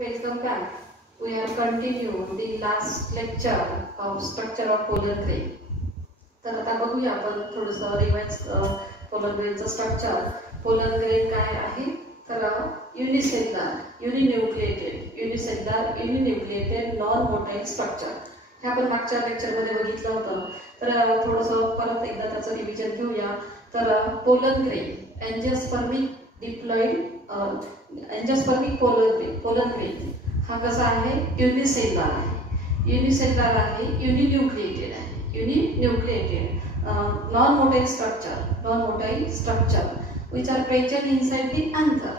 Welcome back. We are continue the last lecture of structure of pollen grain. तर आता बघूया आपण थोडंसं रिवाइज पोलन ग्रेनचं स्ट्रक्चर. पोलन ग्रेन काय आहे तर unicellular uninucleated non motile structure. हे आपण मागच्या लेक्चरमध्ये बघितलं होतं. तर थोडंसं परत एकदा त्याचं रिव्हिजन घेऊया. तर pollen grain angiospermic diploid angiospermic pollen grain हा कसा आहे युनिसेल्युलर आहे uninucleated non motile structure which are present inside the anther.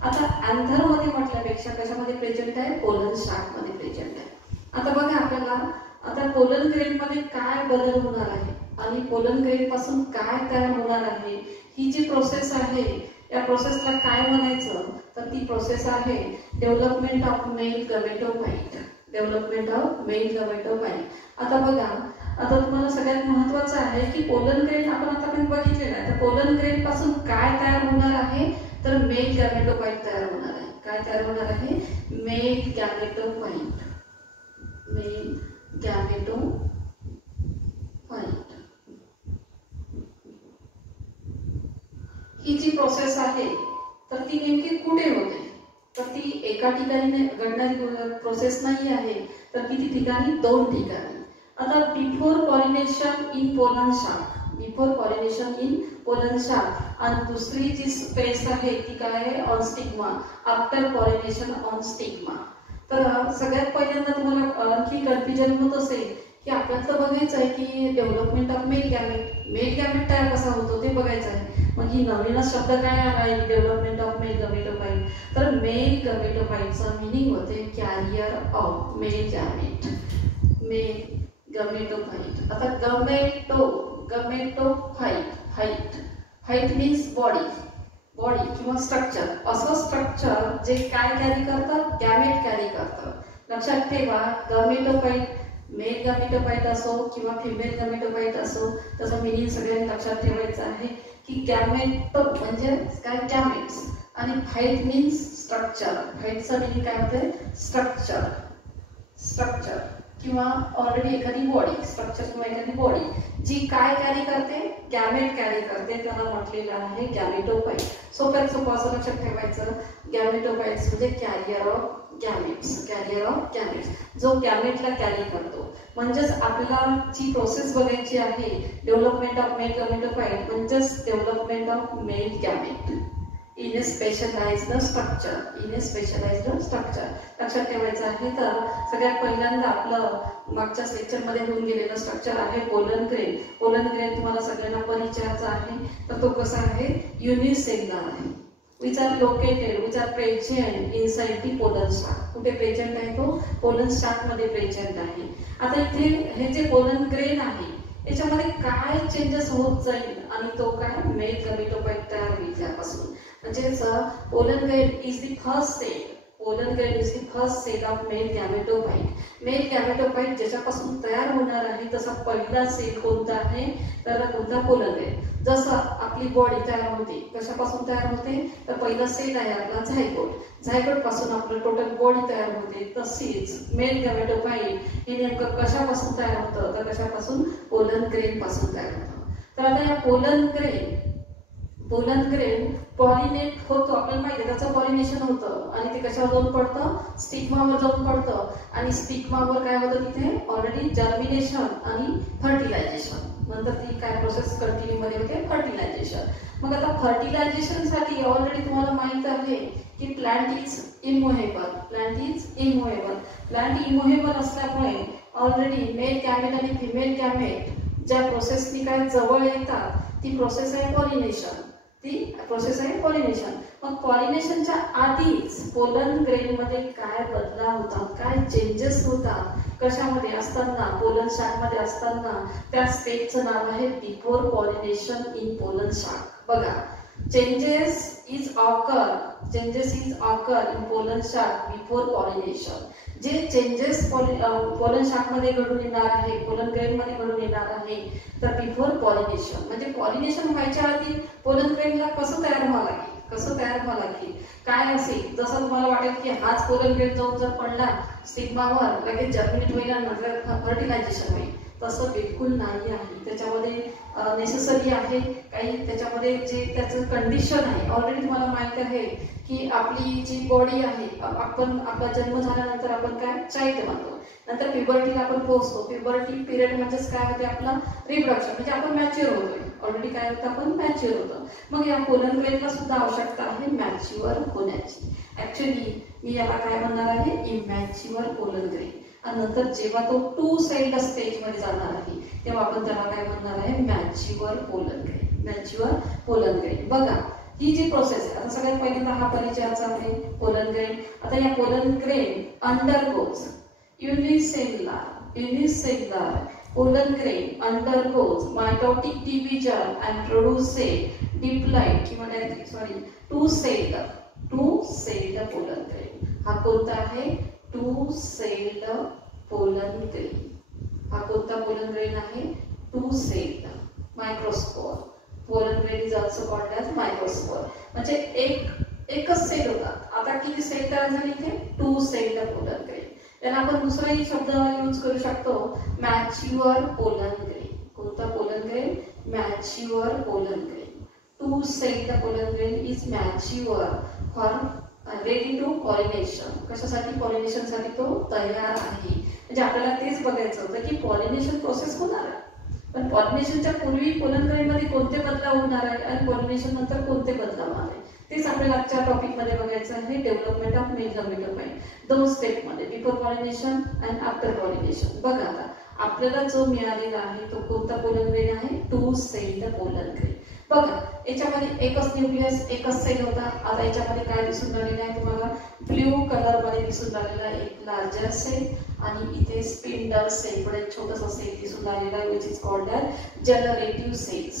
आता anther मध्ये म्हटल्यापेक्षा कशामध्ये प्रेझेंट आहे पोलन शाक मध्ये प्रेझेंट आहे. आता बघा आपल्याला आता पोलन ग्रेन मध्ये काय बदल होणार आहे आणि पोलन ग्रेन पासून काय तयार होणार आहे ही जी प्रोसेस आहे या प्रोसेसला काय म्हणायचं तर ती प्रोसेस आहे डेव्हलपमेंट ऑफ मेल गमेटोफाइट. आता बघा आता तुम्हाला सगळ्यात महत्त्वाचं आहे की पोलन ग्रेन आपण आतापर्यंत बघितलेलं आहे. तर पोलन ग्रेन पासून काय तयार होणार आहे तर मेल गॅमेटोफाइट तयार होणार आहे. काय तयार होणार आहे मेल गॅमेटोफाइट. ही जी प्रोसेस आहे तर ती नेमकी कुठे होते तर ती एका ठिकाणी घडणारी प्रोसेस नाही आहे तर ती ठिकाणी दोन ठिकाणी. आता बिफोर पॉलिनेशन इन पोलन शाक आणि दुसरी जी स्पेस आहे ती काय आहे on stigma. After pollination on stigma. तर सगळ्यात पहिल्यांदा तुम्हाला आणखी कन्फ्युजन होत असेल की आपल्याला तर बघायचं आहे की डेव्हलपमेंट ऑफ मेल गॅमेट तयार कसा होतो ते बघायचं आहे. मग ही नवीनच शब्द काय आहे डेव्हलपमेंट ऑफ मेल गमेटोफाइट. तर मेल गमेटोफाइटचा मीनिंग होते कॅरियर ऑफ मेल गमेटोफाइट. आता गमेटोफाइट मीन्स बॉडी किंवा स्ट्रक्चर. असं स्ट्रक्चर जे काय कॅरी करतात गॅमेट कॅरी करतात. लक्षात ठेवा गमेटोफाइट मेल गमेटोफाइट असो किंवा फिमेल गमेटोफाइट असो त्याचं मीनिंग सगळ्यांनी लक्षात ठेवायचं आहे की गॅमेटो म्हणजे काय गॅमेट्स आणि फाइट मीन्स स्ट्रक्चर. फाइटचं मीनिंग काय होते स्ट्रक्चर किंवा ऑलरेडी एखादी बॉडी स्ट्रक्चर किंवा एखादी बॉडी जी काय कॅरी करते गॅमेट कॅरी करते त्याला म्हटलेलं आहे गॅमेटोफाइट. सोप्यात सोपं असं लक्षात ठेवायचं गॅमेटोफाइट्स म्हणजे कॅरियर ऑफ गॅमेट्स जो गॅमेटला कॅरी करतो. म्हणजेच आपल्याला जी प्रोसेस बघायची आहे डेव्हलपमेंट ऑफ मेल गमेटोफाइट म्हणजेच development of male gamete in a specialised structure. लक्षात ठेवायचं आहे. तर सगळ्यात पहिल्यांदा आपलं मागच्या लेक्चरमध्ये होऊन गेलेलं स्ट्रक्चर आहे पोलन ग्रेन तुम्हाला सगळ्यांना परिचयाचा आहे. तर तो कसा आहे युनिसेल्युलर आहे which are present inside the pollen sac. कुठे प्रेझेंट आहे तो पोलन शाक मध्ये प्रेझेंट आहे. आता इथे हे जे पोलन ग्रेन आहे याच्यामध्ये काय चेंजेस होत जाईल आणि तो काय मेल गमेटोफाइट तयार होईल त्यापासून. म्हणजेच pollen grain is the first cell of male gametophyte ज्याच्यापासून तयार होणार आहे तसा पहिला सेल कोणता आहे तर कोणता पोलन ग्रेन. जसं आपली बॉडी तयार होते कशापासून तयार होते तर पहिला सेल आहे आपला झायगोट पासून आपलं टोटल बॉडी तयार होते. तशीच मेल गॅमेटोफाइट हे नेमकं कशापासून तयार होतं तर कशापासून पोलन ग्रेन पासून तयार होतं. तर आता या पोलन ग्रेन पॉलिनेट होतो आपल्याला माहिती आहे त्याचं पॉलिनेशन होतं आणि ते कशावर जाऊन पडतं स्टिग्मावर जाऊन पडतं आणि स्टिग्मावर काय होतं तिथे ऑलरेडी जर्मिनेशन आणि फर्टिलायझेशन. नंतर ती काय प्रोसेस कंटिन्यू मध्ये होते फर्टिलायझेशन. मग आता फर्टिलायझेशन साठी ऑलरेडी तुम्हाला माहित आहे की प्लांट इज इमोव्हेबल असल्यामुळे ऑलरेडी मेल गॅमेट आणि फिमेल गॅमेट ज्या प्रोसेसनी काय जवळ येतात ती प्रोसेस आहे पॉलिनेशन. मग पॉलिनेशनच्या आधीच पोलन ग्रेन मध्ये काय बदलाव होतात काय चेंजेस होतात कशामध्ये असताना पोलन शाक मध्ये असताना त्या स्टेपचं नाव आहे बिफोर पॉलिनेशन इन पोलन शाक. बघा changes is occur in pollen शाक बिफोर पॉलिनेशन. जे चेंजेस पोलन शाक मध्ये घडून येणार आहे पोलन ग्रेन मध्ये घडून येणार आहे तर बिफोर पॉलिनेशन म्हणजे पॉलिनेशन व्हायच्या आधी पोलन ग्रेनला कसं तयार व्हावं लागेल कसं तयार व्हावं लागेल, काय असेल. जसं तुम्हाला वाटेल की हाच पोलन ग्रेन जाऊन जर पडला स्टिग्मावर लगेच जर्मिनेट होईल आणि नंतर फर्टिलायझेशन होईल, तसं बिलकुल नाही आहे. त्याच्यामध्ये नेसेसरी आहे काही, त्याच्यामध्ये जे त्याचं कंडिशन आहे. ऑलरेडी तुम्हाला माहिती आहे की आपली जी बॉडी आहे, आपण आपला जन्म झाल्यानंतर आपण काय चाइल्ड बनतो, नंतर प्युबर्टीला आपण पोहोचतो. प्युबर्टी पिरियड म्हणजेच काय होते, आपला रिप्रोडक्शन, म्हणजे आपण मॅच्युअर होतोय. ऑलरेडी काय होतं, आपण मॅच्युअर होतो. मग या पोलन ग्रेनला सुद्धा आवश्यकता आहे मॅच्युअर होण्याची. ऍक्च्युली मी याला काय म्हणणार आहे, इमॅच्युअर पोलन ग्रेन. आणि नंतर जेव्हा तो 2 सेल्ड स्टेज मध्ये जाणार आहे तेव्हा आपण त्याला काय म्हणणार आहे, mature pollen grain. Mature pollen grain. बघा ही जी प्रोसेस आहे, आता सगळ्यात पहिल्यांदा हा परिचयाचा आहे पोलन ग्रेन. आता या pollen grain undergoes unicellular pollen grain undergoes mitotic division and produces diploid किंवा two-celled pollen grain. हा कोणता आहे, 2-celled pollen grain. हा कोणता पोलन ग्रेन आहे, 2-celled microspore. Pollen grain is also called as microspore. म्हणजे एकच सेल होता. आता किती सेल तयार झाली इथे, 2-celled पोलन ग्रेन. त्याला आपण दुसराही शब्द यूज करू शकतो, मॅच्युअर पोलन ग्रेन. कोणता pollen grain, mature pollen grain. 2-celled pollen grain is mature for ready to pollination. कशासाठी, पॉलिनेशन साठी तो तयार आहे. म्हणजे आपल्याला तेच बघायचं होतं की पॉलिनेशन प्रोसेस होणार आहे, पण पॉलिनेशनच्या पूर्वी पोलन ग्रेन मध्ये कोणते बदलाव होणार आहे आणि पॉलिनेशन नंतर कोणते बदलाव होणार आहे, तेच आपल्याला आजच्या टॉपिक मध्ये बघायचं आहे. डेव्हलपमेंट ऑफ मेल गमेटोफाइट 2 स्टेप मध्ये, before pollination and after pollination. बघा आता आपल्याला जो मिळालेला आहे तो कोणता पोलन ग्रेन आहे, 2-celled पोलन ग्रेन. बघा याच्यामध्ये एकच न्यूक्लियस, एकच सेल होता. आता याच्यामध्ये काय दिसून राहिलेलं आहे तुम्हाला, ब्ल्यू कलर मध्ये दिसून राहिलेला एक लार्जर सेल आणि इथे स्पिंडल सेल कडे छोटासा सेल दिसून राहिलेला आहे, which is called as generative cells.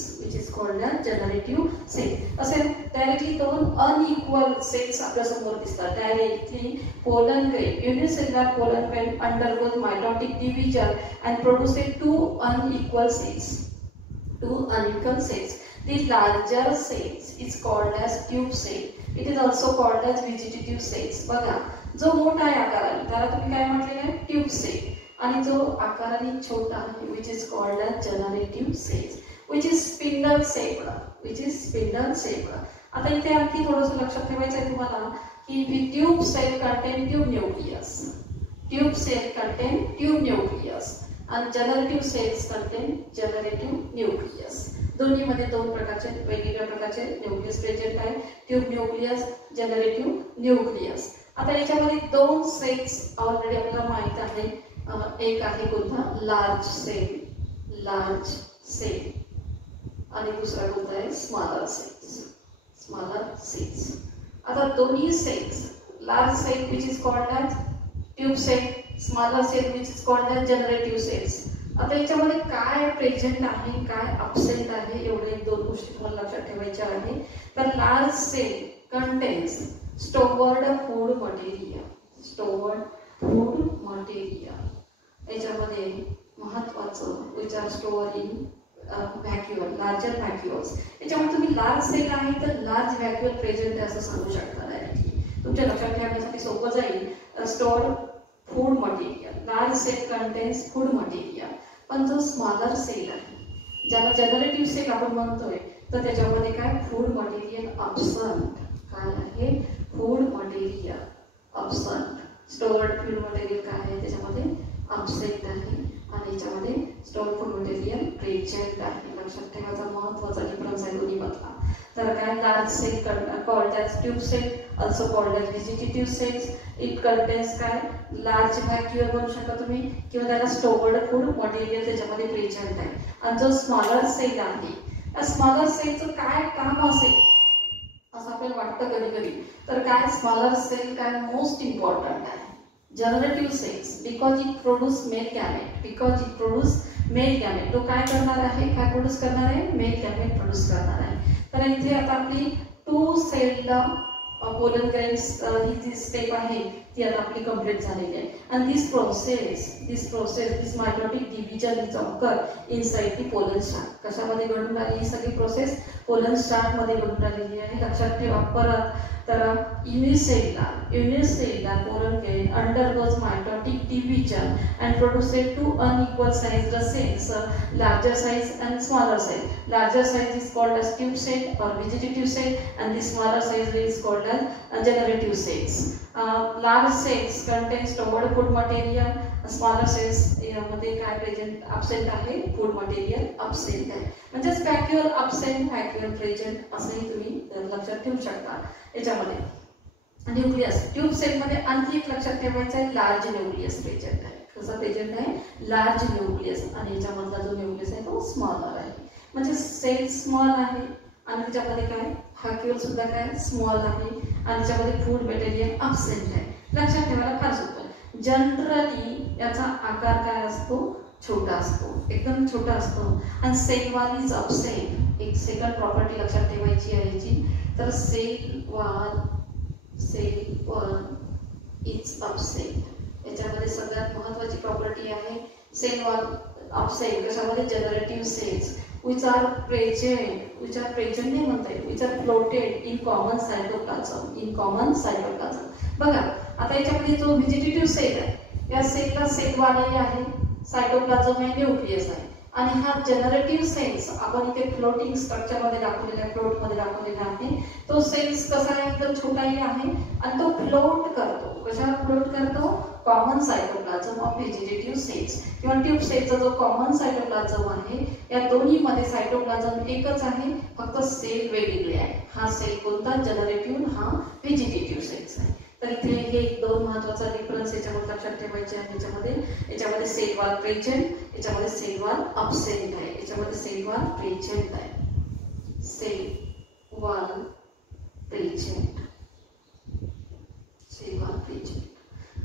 असे डायरेक्टली 2 अनइक्वल सेल्स आपल्या समोर दिसतात. Directly pollen grain, unicellular pollen grain undergoes mitotic division and produces 2 unequal cells. The larger cells is called as tube cell. It is also called as vegetative cells. बघा जो मोठा आहे आकाराने त्याला तुम्ही काय म्हटलेलं आहे, ट्यूब सेल. आणि जो आकाराने छोटा आहे which is called as generative cells, which is spindle shaped. आता इथे आणखी थोडंसं लक्षात ठेवायचं आहे तुम्हाला की tube cell contain tube nucleus and generative cells contain generative nucleus. दोन्ही मध्ये 2 प्रकारचे वेगवेगळ्या प्रकारचे न्यूक्लियस प्रेझेंट आहे, ट्यूब न्यूक्लियस, जनरेटिव्ह न्यूक्लियस. आता याच्यामध्ये 2 सेल्स ऑलरेडी आपल्याला माहित आहे. एक आहे कोणता, लार्ज सेल आणि दुसरा कोणता आहे, स्मॉलर सेल्स. आता दोन्ही cells, large cell which is called as tube cell, smaller cell which is called as generative cells. आता याच्यामध्ये काय प्रेझेंट आहे, काय अब्सेंट आहे, एवढे 2 गोष्टी तुम्हाला लक्षात ठेवायच्या आहे. तर large cell contains stored food material. याच्यामध्ये महत्वाचं which are store in vacuole, larger vacuoles. याच्यामध्ये तुम्ही लार्ज सेल आहे तर लार्ज व्हॅक्युअल प्रेझेंट आहे असं सांगू शकता डायरेक्टली. तुमच्या लक्षात ठेवण्यासाठी सोपं जाईल. Stored food material, large cell contains food material. पण जो स्मॉलर सेल आहे ज्याला जनरेटिव्ह सेल आपण म्हणतोय तर त्याच्यामध्ये काय, फूड मटेरियल अब्संट. काय आहे, food material absent. Stored food material काय आहे, त्याच्यामध्ये अब्सेंट आहे आणि याच्यामध्ये स्टोअर्ड फूड मटेरियल प्रेझेंट आहे. लक्षात ठेवायचा महत्वाचा डिफरन्स आहे दोन्ही मधला. तर काय, large cell called as tube cell, also called as vegetative cells. It contains काय, लार्ज व्हॅक्युअल म्हणू शकता तुम्ही किंवा त्याला स्टोअर्ड फूड मटेरियल त्याच्यामध्ये प्रेझेंट आहे. आणि जो स्मॉलर सेल आहे, त्या स्मॉलर सेलचं काय काम असेल असं आपल्याला वाटतं कधी कधी. तर काय, स्मॉलर सेल काय मोस्ट इम्पॉर्टंट आहे, generative cells, because it produce male gamete. तो काय करणार आहे, काय प्रोड्यूस करणार आहे, मेल गॅमेट प्रोड्यूस करणार आहे. तर इथे आता आपली 2-celled पोलन ग्रेन्स ही जी स्टेप आहे ती आता आपली कंप्लीट झालेली आहे. आणि this process mitotic division is occur inside the pollen start. कशामध्ये घडून राहिली ही सगळी प्रोसेस? पोलन स्टार्ट मध्ये घडून राहिलेली आहे. लक्षात ठेवा. परत तर unicellular pollen grain undergoes mitotic division and produces two unequal sized cells, larger size and smaller size. Larger size is called as tube cell or vegetative cell, and the smaller size is called as generative cells. Large cells contain stored food material. Smaller cells यामध्ये काय present absent आहे? Food material absent आहे. म्हणजेच व्हॅक्युअल absent, व्हॅक्युअल present असंही तुम्ही लक्षात ठेवू शकता. याच्यामध्ये न्यूक्लियस ट्यूब सेल मध्ये आणखी एक लक्षात ठेवायचं आहे, लार्ज न्यूक्लियस प्रेझेंट आहे. कसा प्रेझेंट आहे? Large nucleus. आणि याच्यामधला जो न्यूक्लियस आहे तो स्मॉलर आहे. म्हणजे सेल स्मॉल आहे आणि त्याच्यामध्ये काय व्हॅक्युअल सुद्धा काय स्मॉल आहे आणि त्याच्यामध्ये फूड मटेरियल absent आहे. लक्षात ठेवायला फार सोपं. जनरली याचा आकार काय असतो? छोटा असतो, एकदम छोटा असतो. आणि सेल वॉल इज absent. एक सेकंड प्रॉपर्टी लक्षात ठेवायची आहे याची. तर सेल वॉल इज absent. याच्यामध्ये सगळ्यात महत्त्वाची प्रॉपर्टी आहे सेल वॉल absent. कशामध्ये? Generative cells which are present नाही म्हणता येईल, which are floated in common cytoplasm. बघा आता याच्यामध्ये जो व्हेजिटेटिव्ह सेल आहे या सेलला सेल वालेली आहे, सायटोप्लाझम आहे, न्यूक्लियस आहे. आणि हा जनरेटिव्ह सेल्स आपण इथे फ्लोटिंग स्ट्रक्चर मध्ये दाखवलेला आहे, फ्लोट मध्ये दाखवलेला आहे. तो सेल्स कसा आहे? एकदम छोटाही आहे आणि तो फ्लोट करतो. कशावर फ्लोट करतो? Common cytoplasm of vegetative cells किंवा ट्यूब सेलचा जो कॉमन सायटोप्लाझम आहे या दोन्ही मध्ये सायटोप्लाझम एकच आहे, फक्त सेल वेगवेगळे आहे. हा सेल कोणता? जनरेटिव्ह, हा व्हेजिटेटिव्ह सेल्स आहे. तर इथे हे दोन महत्त्वाचा डिफरन्स याच्यामध्ये लक्षात ठेवायचे आहे. याच्यामध्ये सेल वॉल प्रेझेंट, याच्यामध्ये सेल वॉल absent आहे. याच्यामध्ये सेल वॉल प्रेझेंट आहे. सेल वॉल प्रेझेंट,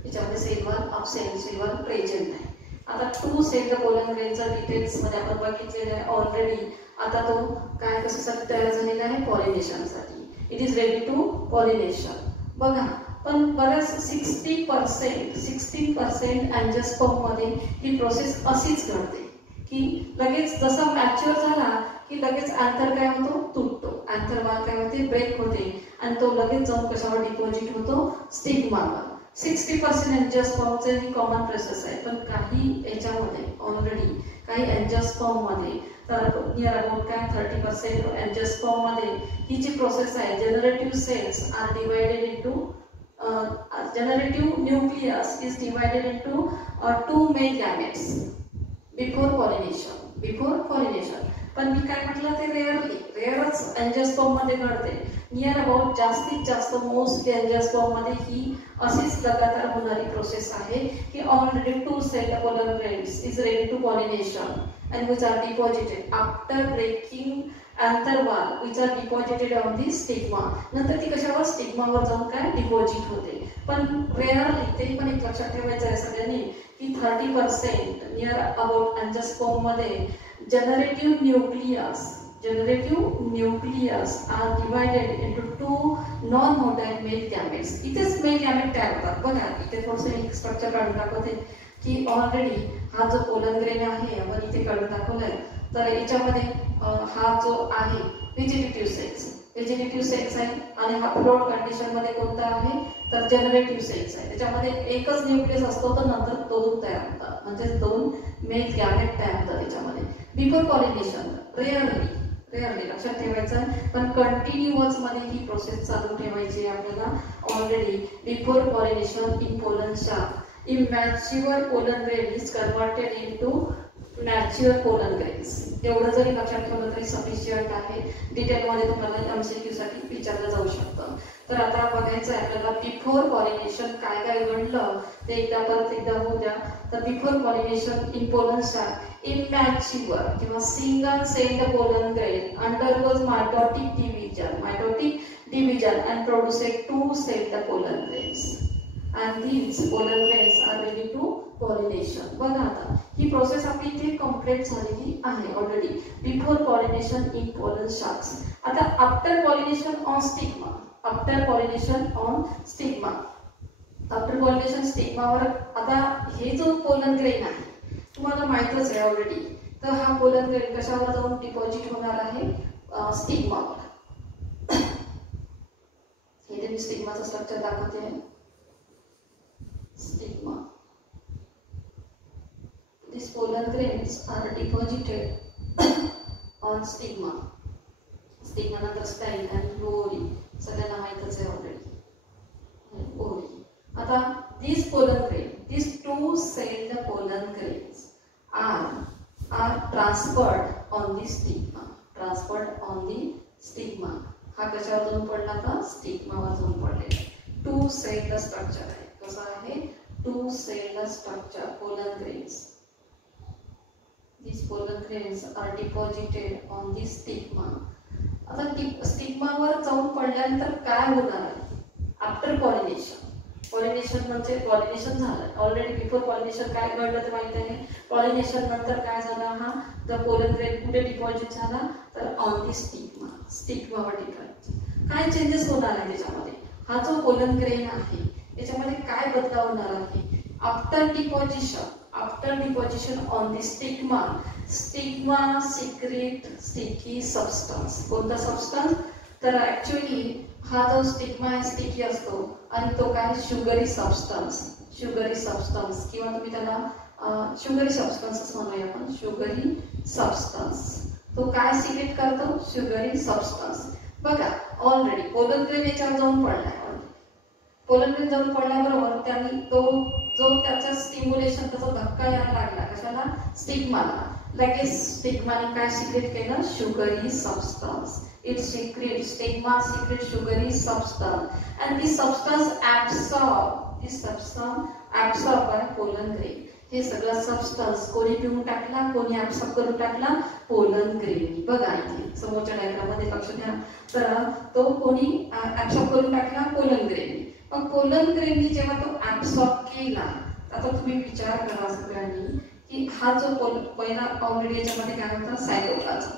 याच्यामध्ये cell wall absent, cell wall present आहे. आता टू सेल पोलन ग्रेनचा डिटेल्स मध्ये आपण बघितलेलं आहे ऑलरेडी. आता तो काय कशासाठी तयार झालेला आहे? पॉलिनेशनसाठी. It is ready to pollination. बघा पण बऱ्याच 60% अँजिओस्पर्म मध्ये ही प्रोसेस अशीच घडते की लगेच जसा मॅच्युअर झाला की लगेच अँथर काय होतो? तुटतो. अँथर वॉल काय होते? ब्रेक होते आणि तो लगेच जाऊन कशावर डिपॉझिट होतो? स्टिग्मावर. 60% अँजिओस्पर्मचे ही कॉमन प्रोसेस आहे. पण काही याच्यामध्ये ऑलरेडी काही अँजिओस्पर्म मध्ये तर नियर अबाउट काय 30% अँजिओस्पर्म मध्ये ही जी प्रोसेस आहे generative cells are divided into generative nucleus is divided into two male gametes before pollination. पण मी काय म्हटलं ते रेअरच अँजिओस्पर्म मध्ये घडते. नियर अबाउट जास्तीत जास्त मोस्ट अँजिओस्पर्म मध्ये ही अशीच लगातार होणारी प्रोसेस आहे की already two cell pollen grains is ready to pollination and which are deposited after breaking anther wall which are deposited on the stigma. नंतर ती कशावर? स्टिग्मावर जाऊन काय डिपॉझिट होते. पण रेअरली ते पण एक लक्षात ठेवायचं आहे सगळ्यांनी की 30% नियर अबाउट अँजिओस्पर्म मध्ये generative nucleus are divided into two non motile male gametes. इथेच मेल गॅमेट तयार होतात. बघा इथे थोडंसं एक स्ट्रक्चर काढून दाखवते की ऑलरेडी हा जो पोलन ग्रेन आहे आपण इथे काढून दाखवलाय. तर याच्यामध्ये हा जो आहे व्हेजिटेटिव्ह सेल्स आहे आणि हा फ्लोट कंडिशन मध्ये कोणता आहे? तर जनरेटिव्ह सेल्स आहे. त्याच्यामध्ये एकच न्यूक्लियस असतो तर नंतर दोन तयार होतात, म्हणजे दोन मेल गॅमेट तयार होतात. त्याच्यामध्ये बिफोर पॉलिनेशन रेअरली लक्षात ठेवायचं आहे. पण कंटिन्युअस मध्ये ही प्रोसेस चालू ठेवायची आहे आपल्याला. Already before pollination in pollen shaft immature pollen grain is converted into mature pollen grains. एवढं जरी लक्षात ठेवलं तरी सफिशियंट आहे. डिटेल मध्ये तुम्हाला MCQ साठी विचारलं जाऊ शकतं. तर आता बघायचं आहे आपल्याला बिफोर पॉलिनेशन काय काय घडलं ते एकदा होऊ द्या. तर before pollination in pollen start immature किंवा single celled pollen grain undergoes mitotic division and produces two celled pollen grains. And these pollen grains are ready to pollination. बघा आता ही प्रोसेस आपली इथे कंप्लीट झालेली आहे already. Before pollination in pollen shafts. आता after pollination on stigma after pollination on stigma. After pollination स्टिग्मावर आता हे जो पोलन ग्रेन आहे तुम्हाला माहितच आहे ऑलरेडी. तर हा पोलन ग्रेन कशावर जाऊन डिपॉझिट होणार आहे? स्टिग्मावर. हे मी स्टिग्माचं स्ट्रक्चर दाखवते आहे. Stigma. These pollen grains are deposited on stigma. Stigma नंतर स्टाईल आणि ओरी सगळ्यांना माहितच आहे ऑलरेडी. ओरी. आता these pollen grains, these two-celled pollen grains are transferred on the stigma. Transferred on the stigma. हा कशावर जाऊन पडला का? स्टिग्मावर जाऊन पडलेला. two-celled स्ट्रक्चर आहे. कसं आहे? two-celled structure pollen grains. These pollen grains are deposited on the stigma. आता स्टिग्मावर जाऊन पडल्यानंतर काय होणार आहे? After pollination. पॉलिनेशन म्हणजे पॉलिनेशन झालं ऑलरेडी. बिफोर पॉलिनेशन काय घडलं ते माहिती आहे. पॉलिनेशन नंतर काय झालं? हा द पोलन ग्रेन कुठे डिपॉझिट झाला? तर ऑन दी स्टिग्मा. स्टिग्मावर डिपॉझिट. काय चेंजेस होणार आहे त्याच्यामध्ये? हा जो पोलन ग्रेन आहे त्याच्यामध्ये काय बदलाव होणार आहे? After deposition on the stigma, stigma secrete sticky substance. कोणता सबस्टन्स? तर ऍक्च्युअली हा जो स्टिग्मा आहे स्टिकी असतो आणि तो काय? Sugary substance. शुगरी सबस्टन्स किंवा तुम्ही त्याला शुगरी सबस्टन्स असं म्हणूया आपण. Sugary substance. तो काय सिक्रेट करतो? Sugary substance. बघा ऑलरेडी पोलन ग्रेन याच्यावर जाऊन पडलाय. पोलन ग्रेन जाऊन पडल्याबरोबर त्यांनी तो जो त्याचा स्टिम्युलेशन त्याचा धक्का यायला लागला कशाला? स्टिग्माला. लगेच स्टिग्माने काय सिक्रेट केलं? Sugary substance. It secrete stigma secrete sugary substance and this substance absorb by pollen grain. हे सगळं सबस्टन्स कोणी पिऊन टाकला? कोणी ऍब्सॉर्ब करून टाकला? Pollen grain. बघा इथे समोरच्या डायग्राम मध्ये लक्ष द्या. तर तो कोणी ऍब्सॉर्ब करून टाकला? Pollen grain. मग पोलन ग्रेननी जेव्हा तो ऍब्सॉर्ब केला, आता तुम्ही विचार करा सगळ्यांनी की हा जो पहिला ऑलरेडी याच्यामध्ये काय होता? सायटोप्लाझम.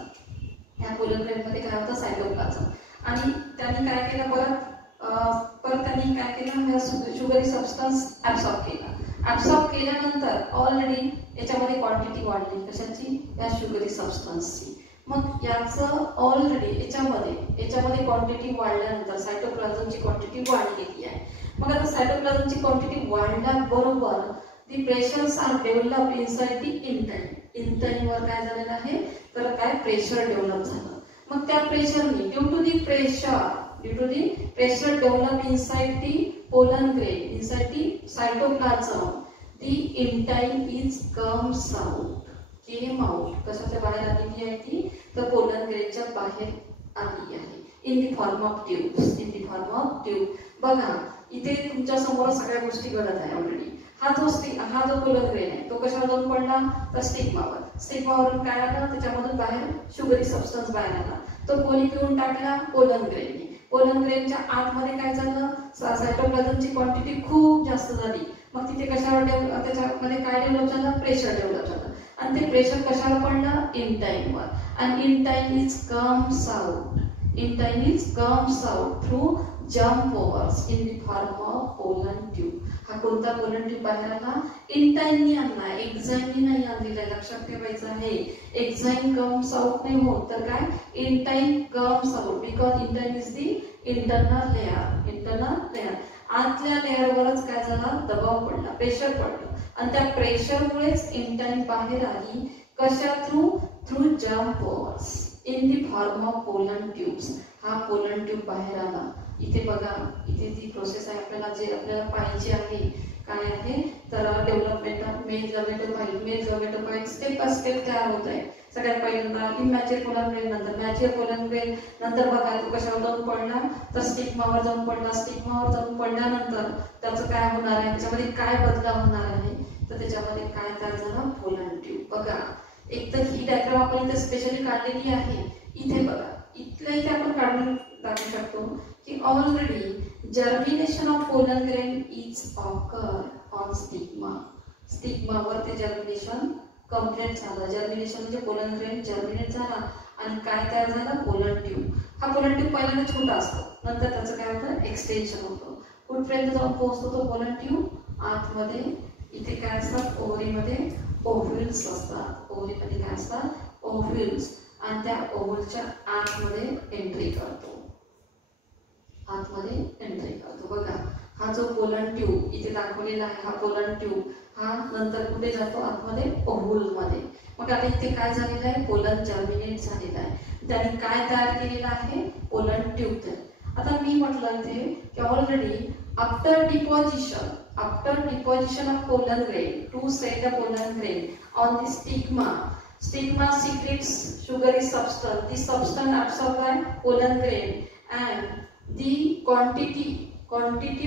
या पोलन ग्रेनमध्ये काय होतं? सायटोप्लाझम. आणि त्यांनी काय केलं? परत त्यांनी काय केलं? शुगरी सबस्टन्स ऍब्सॉर्ब केला. ऍब्सॉर्ब केल्यानंतर ऑलरेडी याच्यामध्ये क्वांटिटी वाढली. कशाची? या शुगरी सबस्टन्सची. मग याचं ऑलरेडी याच्यामध्ये क्वांटिटी वाढल्यानंतर सायटोप्लाझमची क्वांटिटी वाढलेली आहे. मग आता सायटोप्लाझमची क्वांटिटी वाढल्याबरोबर the pressures are develop inside the intine. इंटाइनवर काय झालेलं आहे? तर काय? प्रेशर डेव्हलप झालं. मग त्या प्रेशरनी due to the pressure develop inside the pollen grain, inside the cytoplasm, the intine is comes out. Came out. कशाच्या बाहेर आलेली आहे ती? तर पोलन ग्रेनच्या बाहेर आली आहे. In the form of tubes. In the form of tube. बघा इथे तुमच्या समोर सगळ्या गोष्टी घडत आहे ऑलरेडी. हा जो पोलन ग्रेन आहे तो कशावर जाऊन पडला? तर स्टिग्मावर. स्टिग्मावरून काय आलं? त्याच्यामधून बाहेर शुगरी सबस्टन्स बाहेर आला. तो कोणी पिऊन टाकला? पोलन ग्रेनने. पोलन ग्रेनच्या आतमध्ये काय झालं? सायटोप्लाझमची क्वांटिटी खूप जास्त झाली. मग तिथे कशावर त्याच्यामध्ये काय डेव्हलप झालं? प्रेशर डेव्हलप झालं. आणि ते प्रेशर कशावर पडलं? इंटाइनवर. आणि intine is comes out. Intine is comes out through jump overs in the form of pollen tube. हा कोणता पोलन ट्यूब बाहेर आला? इंटाइननी आणला. एक्झाइननी नाही आणलेला. लक्षात ठेवायचं आहे. एक्झाइन कम्स आउट नाही होत तर काय? Intine comes out because intine is the internal layer. आतल्या लेअरवरच काय झाला? दबाव पडला, प्रेशर पडलं. आणि त्या प्रेशरमुळेच इंटाइन बाहेर आली. कशा? Through jump overs in the form of pollen tubes. हा पोलन ट्यूब बाहेर आला. इथे बघा इथे जी प्रोसेस आहे आपल्याला पाहिजे आहे काय आहे? तर development of male gametophyte step by step तयार होत आहे. सगळ्यात पहिल्यांदा इमॅच्युअर पोलन ग्रेन, नंतर मॅच्युअर पोलन ग्रेन, नंतर बघा तो कशावर जाऊन पडला? तर स्टिग्मावर जाऊन पडला. स्टिग्मावर जाऊन पडल्यानंतर त्याचं काय होणार आहे? त्याच्यामध्ये काय बदलाव होणार आहे? तर त्याच्यामध्ये काय तयार झालं? Pollen tube. बघा एक तर ही डायग्राम आपण इथे स्पेशली काढलेली आहे. इथे बघा इथे आपण काढून दाखवू शकतो की already germination of pollen grain is occur on stigma. स्टिग्मावर ते जर्मिनेशन कंप्लीट झालं. जर्मिनेशन म्हणजे पोलन ग्रेन जर्मिनेट झाला आणि काय तयार झालं? Pollen tube. हा पोलन ट्यूब पहिल्यांदा छोटा असतो. नंतर त्याचं काय होतं एक्सटेन्शन होतं. कुठपर्यंत जाऊन पोहोचतो तो पोलन ट्यूब आतमध्ये. इथे काय असतात ओव्हरीमध्ये ओव्ह्यूल्स असतात. ओव्हरीमध्ये काय असतात ओव्ह्यूल्स आणि त्या ओव्हलच्या आतमध्ये एंट्री करतो. आतमध्ये एंट्री करतो. बघा हा जो पोलन ट्यूब इथे दाखवलेला आहे, हा पोलन ट्यूब हा नंतर कुठे जातो आतमध्ये ओव्हूलमध्ये. मग आता इथे काय झालेलं आहे पोलन जर्मिनेट झालेला आहे. त्याने काय तयार केलेलं आहे पोलन ट्यूब. आता मी म्हटलं इथे की already after deposition of pollen grain to set the pollen grain on the stigma secretes sugary substance. This substance absorbed by pollen grain and the quantity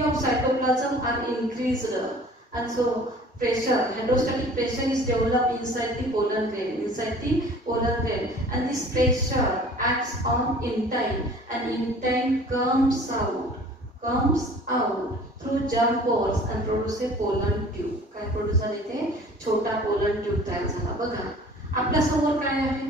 of cytoplasm are increased, and so hydrostatic pressure is developed inside the pollen grain, and this pressure acts on intine, and intine comes out through germ pores and produce a pollen tube. काय produce झाले ते छोटा pollen tube तयार झाला. बघा आपल्या समोर काय आहे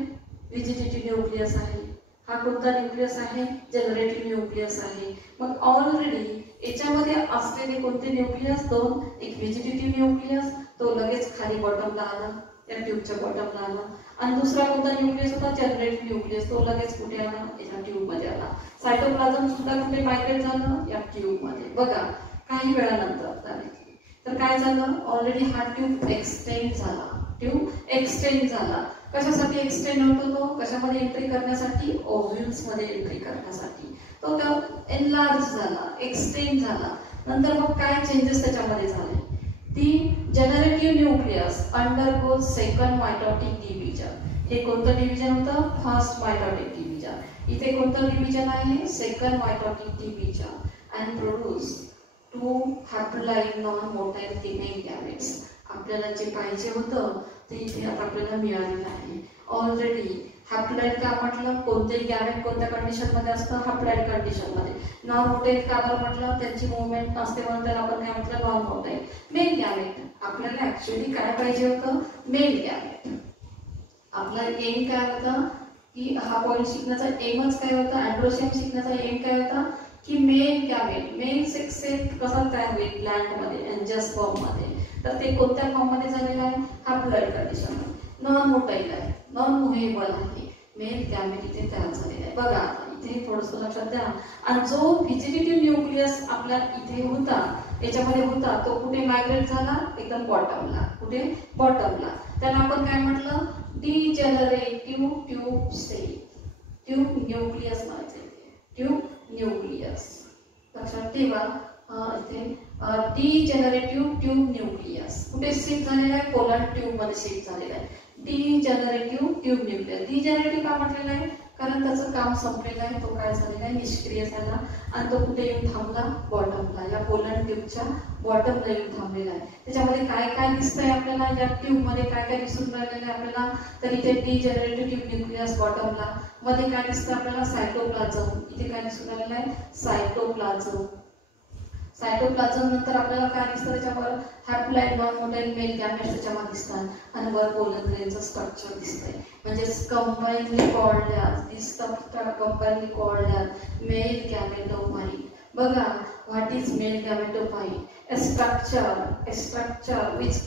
व्हेजिटेटिव्ह न्यूक्लियस आहे. हा कोणता न्यूक्लियस आहे जनरेटिव्ह न्यूक्लियस आहे. मग ऑलरेडी याच्यामध्ये असलेले कोणते न्यूक्लियस दोन, एक व्हेजिटेटिव्ह न्यूक्लियस तो लगेच खाली बॉटमला आला, त्या ट्यूबच्या बॉटमला आला, आणि दुसरा कोणता न्यूक्लियस होता जनरेटिव्ह न्यूक्लियस तो लगेच कुठे आला या ट्यूब मध्ये आला. सायटोप्लाझम सुद्धा कुठे मायग्रेट झालं या ट्यूब मध्ये. बघा काही वेळानंतर तर काय झालं ऑलरेडी हा ट्यूब एक्सटेंड झाला. कशासाठी एक्सटेंड होतो तो, कशामध्ये एंट्री करण्यासाठी ओव्ह्यूल्स मध्ये एंट्री करण्यासाठी. तो एनलार्ज झाला, एक्सटेंड झाला. नंतर मग काय चेंजेस त्याच्यामध्ये झाले, ती generative nucleus undergoes second mitotic division. हे कोणतं डिव्हिजन होतं फर्स्ट मायटोटिक डिव्हिजन. इथे कोणतं डिव्हिजन आहे second mitotic division, and produce 2 haploid non motile female gametes. आपल्याला जे पाहिजे होतं ते इथे आता आपल्याला मिळालेलं आहे. ऑलरेडी हॅप्लॉइड का म्हटलं, कोणतेही गॅमेट कोणत्या कंडिशन मध्ये असतं हॅप्लॉइड कंडिशन मध्ये. नॉन मोटाईल का बरं म्हटलं, त्यांची मूवमेंट नसते म्हणून त्याला आपण काय म्हटलं नॉन मोटाईल. मेल गॅमेट आपल्याला ऍक्च्युअली काय पाहिजे होतं मेल गॅमेट. आपला एम काय होता की हा पॉइंट शिकण्याचा एमच काय होता, अँड्रोशियम शिकण्याचा एम काय होता की male gamete, male sex cell कसा तयार होईल प्लांट मध्ये एंजिओस्पर्म मध्ये. तर ते कोणत्या फॉर्म मध्ये झालेलं आहे हॅप्लॉइड कंडिशन मध्ये. नॉन मोटाईल आहे, नॉन मुव्हेबल आहे, मेल गॅमेट इथे तयार झालेला आहे. बघा इथे थोडंसं लक्षात द्या. आणि जो व्हेजिटेटिव्ह न्यूक्लियस आपल्या इथे होता याच्यामध्ये होता तो कुठे मायग्रेट झाला एकदम बॉटमला. कुठे बॉटमला. त्याला आपण काय म्हटलं degenerative tube cell, tube nucleus म्हणायचे, ट्यूब न्यूक्लियस. लक्षात ठेवा इथे डिजनरेटिव्ह ट्यूब न्यूक्लियस कुठे शिफ्ट झालेला आहे पोलन ट्यूब मध्ये शिफ्ट झालेला आहे. Degenerative tube nucleus. डिजनरेटिव्ह का म्हटलेलं आहे कारण त्याचं काम संपलेलं आहे, तो काय झालेला आहे निष्क्रिय झाला, आणि तो कुठे येऊन थांबला बॉटमला, या पोलन ट्यूबच्या बॉटमला येऊन थांबलेला आहे. त्याच्यामध्ये काय काय दिसतंय आपल्याला या ट्यूब मध्ये काय काय दिसून राहिलेलं आहे आपल्याला, तर इथे डिजनरेटिव्ह ट्यूब न्यूक्लियस बॉटमला, मध्ये काय दिसतं आपल्याला सायटोप्लाझम. इथे काय दिसून राहिलेलं आहे सायटोप्लाझम. सायटोप्लाझम नंतर आपल्याला काय दिसतं त्याच्यावर haploid non motile male gametes त्याच्यामध्ये दिसतात, आणि वर पोलन ग्रेनचं स्ट्रक्चर दिसतंय. म्हणजे कंबाइनली कॉल्ड मेल गॅमेटोफाइट. बघा what is male gametophyte? a structure which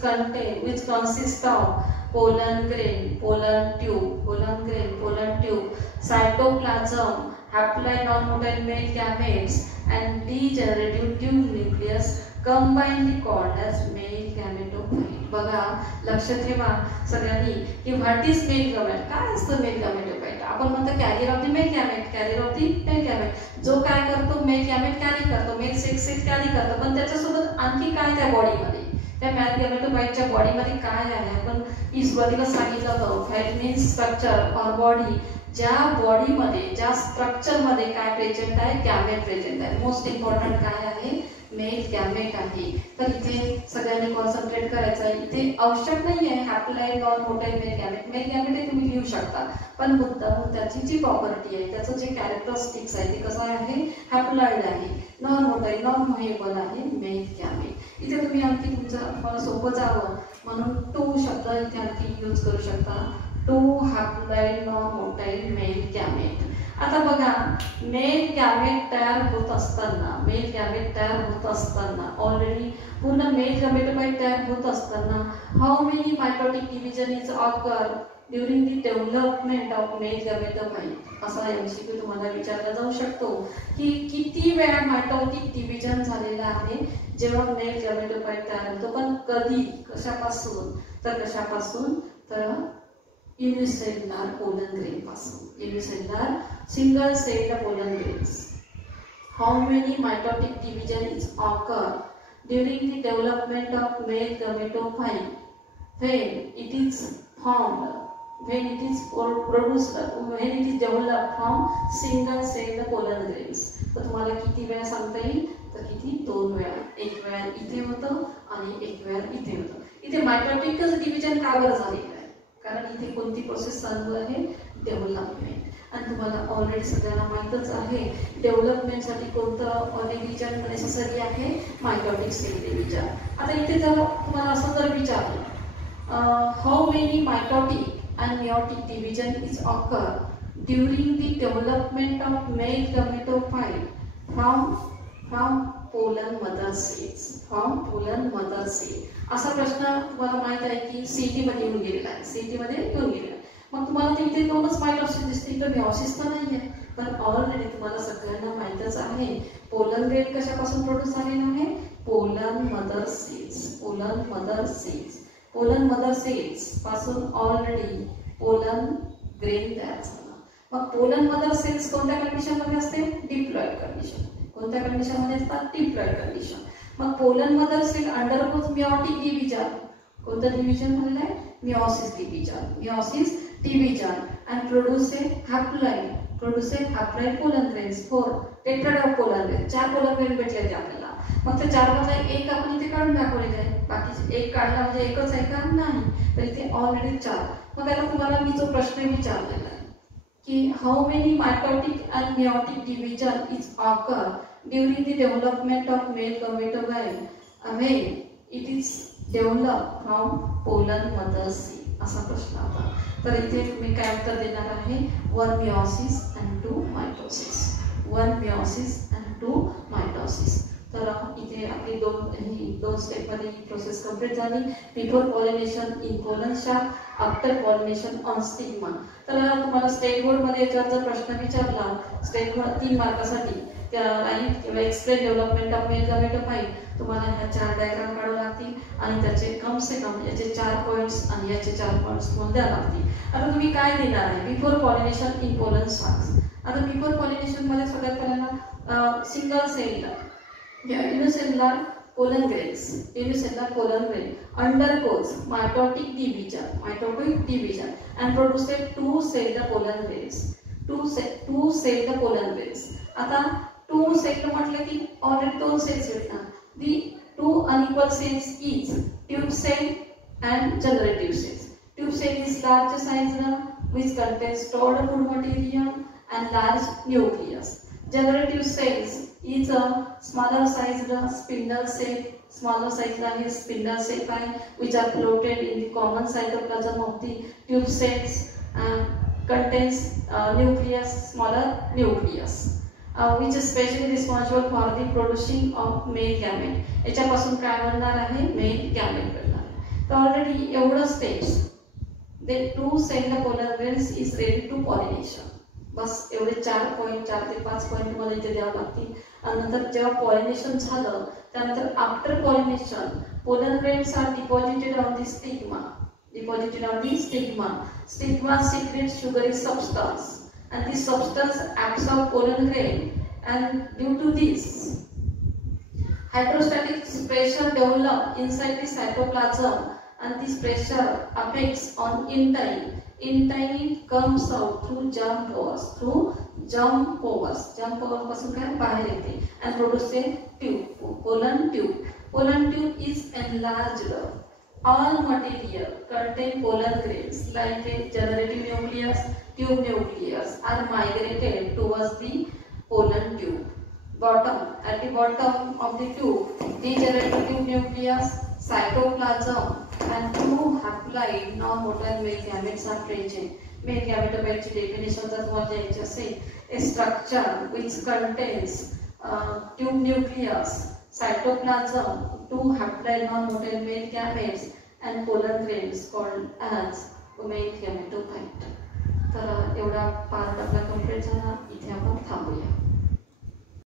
consists of pollen grain, pollen tube, cytoplasm, haploid non-motile male gametes, and degenerative tube nucleus combinedly called as male gametophyte. बघा लक्षात ठेवा सगळ्यांनी की what is mail gamete. काय असतं mail gametophyte? आपण म्हणतो carrier of the male gamete, carrier of the male gamete. जो काय करतो मेल गॅमेट कॅरी करतो, मेल सेक्स सेल कॅरी करतो, पण त्याच्यासोबत आणखी काय त्या बॉडीमध्ये, त्या मेल गॅमेटोफाइटच्या बॉडीमध्ये काय आहे आपण सुरुवातीला सांगितलं होतं. Fight means structure or body. ज्या बॉडीमध्ये ज्या स्ट्रक्चरमध्ये काय प्रेझेंट आहे गॅमेट प्रेझेंट आहे. मोस्ट इम्पॉर्टंट काय आहे मेल गॅमेट आहे. तर इथे सगळ्यांनी कॉन्सन्ट्रेट करायचं आहे. इथे आवश्यक नाही आहे haploid non motile male gamete. Mail gamete हे तुम्ही लिहू शकता, पण मुद्दाम त्याची जी प्रॉपर्टी आहे त्याचं जे कॅरेक्टरिस्टिक्स आहे ते कसं आहे हॅप्लॉइड आहे, नॉन मोटाईल नॉन मुव्हेबल आहे मेल गॅमेट. इथे तुम्ही आणखी तुम्हाला सोपं जावं म्हणून टू शब्द इथे आणखी यूज करू शकता. Two haploid non motile male gamete. आता बघा, मेल गॅमेट तयार होत असताना ऑलरेडी पूर्ण मेल गॅमेटोफाइट तयार होत असताना how many mitotic division is occur during the development of male gametophyte, असा एमसीक्यू तुम्हाला विचारला जाऊ शकतो की किती वेळा मायटोटिक डिव्हिजन झालेला आहे जेव्हा मेल गॅमेटोफाइट तयार होतो, पण कधी, कशापासून तर युनिसेल्युलर पोलन ग्रेन पासून, unicellular single celled pollen grains. How many mitotic division is occur during the development of male gametophyte when it is formed, when it is produced, when it is developed from single celled pollen grains. तर तुम्हाला किती वेळा सांगता येईल, तर किती, 2 वेळा. एक वेळा इथे होतं आणि एक वेळा इथे होतं. इथे मायटोटिकच डिव्हिजन का बरं झालेलं आहे, कारण इथे कोणती प्रोसेस चालू आहे, डेव्हलपमेंट. आणि तुम्हाला ऑलरेडी सगळ्यांना माहीतच आहे डेव्हलपमेंटसाठी कोणतं डिव्हिजन नेसेसरी आहे, मायटोटिक सेल डिव्हिजन. आता इथे जर तुम्हाला असं जर विचारलं how many mitotic and meiotic division is occur during the development of male gametophyte from pollen mother cells, असा प्रश्न तुम्हाला माहित आहे की सीटी मध्ये येऊन गेलेला आहे, मग तुम्हाला इथे 2च मायटोसिस दिसते, तर मिओसिस तर नाहीये. पण ऑलरेडी तुम्हाला सगळ्यांना माहितच आहे पोलन ग्रेन कशापासून प्रोड्यूस झालेला आहे, पोलन मदर सेल्स पासून ऑलरेडी पोलन ग्रेन तयार झाला. मग पोलन मदर सेल्स कोणत्या कंडिशन मध्ये असते, डिप्लॉइड कंडिशन. कोणत्या कंडिशन मध्ये असतात, डिप्लॉइड कंडिशन. मग pollen mother cell undergoes meiotic division. कोणतं डिव्हिजन म्हणलं आहे, meiosis division and produce a haploid pollen grains, 4 tetrad of pollen grains. 4 pollen grain भेटले ते आपल्याला. मग ते 4 मधला एक आपण इथे काढून दाखवलेला आहे, बाकी एक काढला म्हणजे एकच आहे का, नाही. तर इथे ऑलरेडी 4. मग आता तुम्हाला मी जो प्रश्न विचारलेला आहे की how many mitotic and meiotic division is occur during the development of male gametophyte when it is developed from pollen mother cell, असा प्रश्न होता. तर इथे मी काय उत्तर देणार आहे, 1 meiosis and 2 mitosis. 1 meiosis and 2 mitosis. तर इथे आपली दोन स्टेप मध्ये ही प्रोसेस कंप्लीट झाली. बिफोर पॉलिनेशन इन पोलन शाक, आफ्टर पॉलिनेशन ऑन स्टिग्मा. तर तुम्हाला स्टेट बोर्ड मध्ये जर प्रश्न विचारला स्टेट 3 मार्कासाठी राईट किंवा एक्सप्लेन डेव्हलपमेंट ऑफ मेल गॅमेटोफाइट, तुम्हाला ह्या 4 डायग्राम काढावे लागतील आणि त्याचे कम से कम याचे 4 पॉइंट्स आणि याचे 4 पॉइंट्स तुम्हाला द्यावे लागतील. आता तुम्ही काय देणार आहे, before pollination in pollen sacs. आता बिफोर पॉलिनेशन मध्ये सगळ्यात पहिल्यांदा single cell unicellular pollen grains undergoes mitotic division and produces 2-celled pollen grains. 2-celled pollen grains. आता 2-celled म्हटलं की ऑलरेडी 2 सेल्स भेटणार. The 2 unequal cells is tube cell and generative cells. Tube cell is large sized which contains stored food material and large nucleus. Generative cells is a smaller sized spindle cell, which are floated in the common cytoplasm of the tube cells and contains smaller nucleus, which is specially responsible for the producing of male gamete. याच्यापासून काय बनणार आहे, mail gamete बनणार आहे. तर already एवढं steps, the 2-celled pollen grains is ready to pollination. बस एवढे 4 ते 5 पॉइंट तुम्हाला इथे द्यावे लागतील. आणि नंतर जेव्हा पॉलिनेशन झालं त्यानंतर after pollination pollen grains are deposited on the stigma. Stigma secretes sugary substance and this substance absorbs pollen grain, and due to this hydrostatic pressure develops inside the cytoplasm and this pressure affects on intine. Intine comes out through germ pores. Germ pores पासून काय बाहेर येते and produce a tube, pollen tube. Pollen tube is enlarged. All material contain pollen grains like a generative nucleus, tube nucleus are migrated towards the pollen tube. At the bottom of the tube, the generative nucleus, cytoplasm and 2 haploid non-motile male gametes are present. Male gametophyte ची definition जर तुम्हाला द्यायची असेल a structure which contains tube nucleus, cytoplasm, 2 haploid non-motile male gametes and pollen grains called as male gametophyte. तर एवढा part आपला complete झाला. इथे आपण थांबूया.